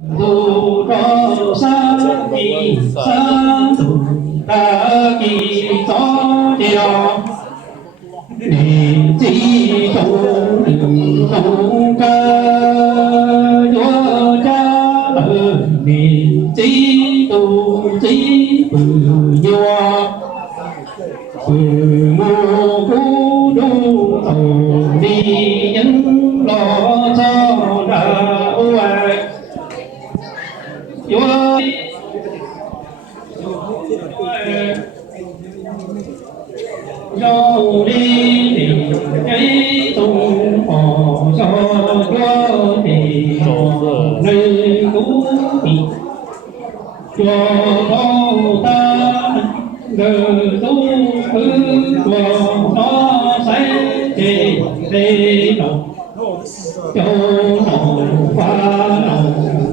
tu cho sa kỳ sa tu ta kỳ cho điều ni chi tu đừng tu ca yo cha ni chi tu chi bự yo bự mô cú đu tổ đi nhân lo cho đã oai yo yo đi đi cái tung họ cho yo đi nơi cú đi cho ta ngờ tu thứ cho nó sẽ chỉ đi đâu cho nó pha nào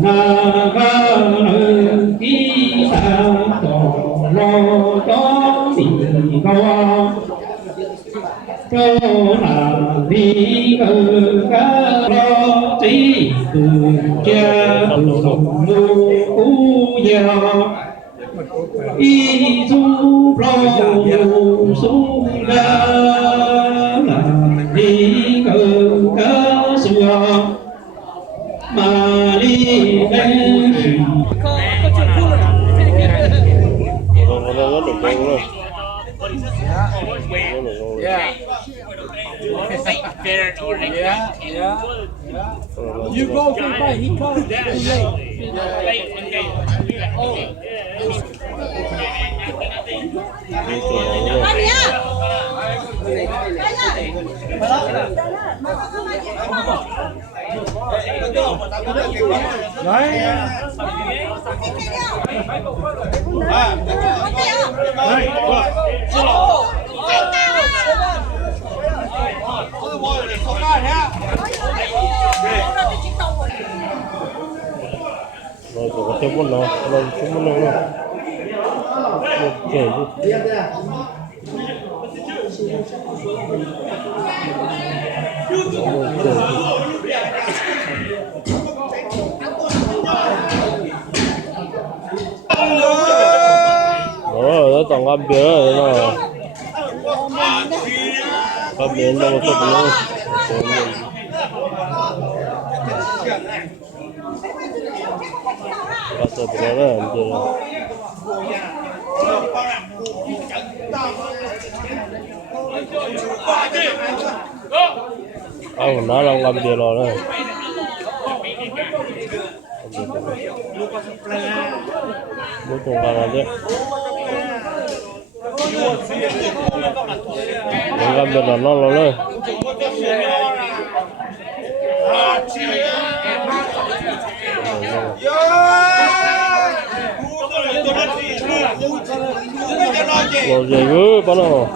na ga nơi ký ta cho lo cho gì có cho là đi ở ga lo chỉ từ cha từ lòng u già y du lo su ga là đi ở ga xưa mà đi lên Yeah. You go to fight. He comes rồi có thêm một nó rồi thêm một nó một kiểu rồi nó toàn ăn bia rồi nó ăn bia nó có tốt nữa bắt đầu bia rồi ăn bia nó làm bia rồi đấy bố cùng làm chứ làm bia là nó rồi rồi gì cứ bắt đầu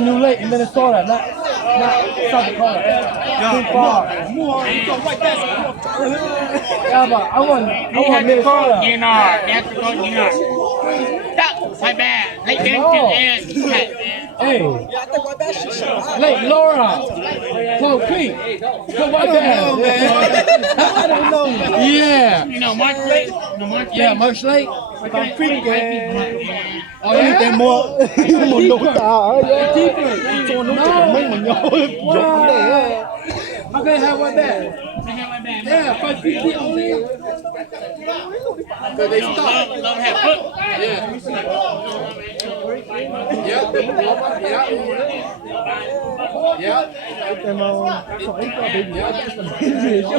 New Lake in Minnesota, not South Dakota. Too far. Yeah, but I want Minnesota. You know, that's what you know. That's my bad. Like Hey, Lake Laura, Clove Creek, go right there. I don't know. Yeah. you know, March Lake. No, March Lake. Yeah, Marsh Lake. Clove Creek. Oh yeah. một đống tà ở Deeper. cho nó chỉ mấy mà nhau giống đấy Okay, how about that? Yeah, 550 only. So they stop. Love have foot. Yeah. Yeah. Yeah. Yeah. em khỏi có bị gì chứ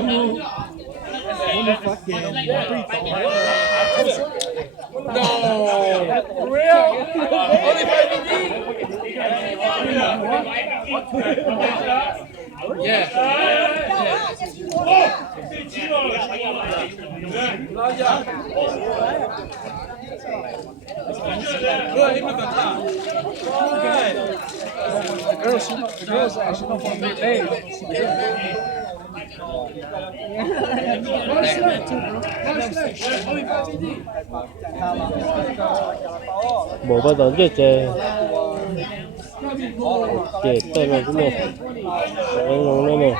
only fucking No. For real? Only 550? Yeah. The girls actually don't want to be 뭐 받아 언제 째 예, 때려 주네. 앵롱 내네.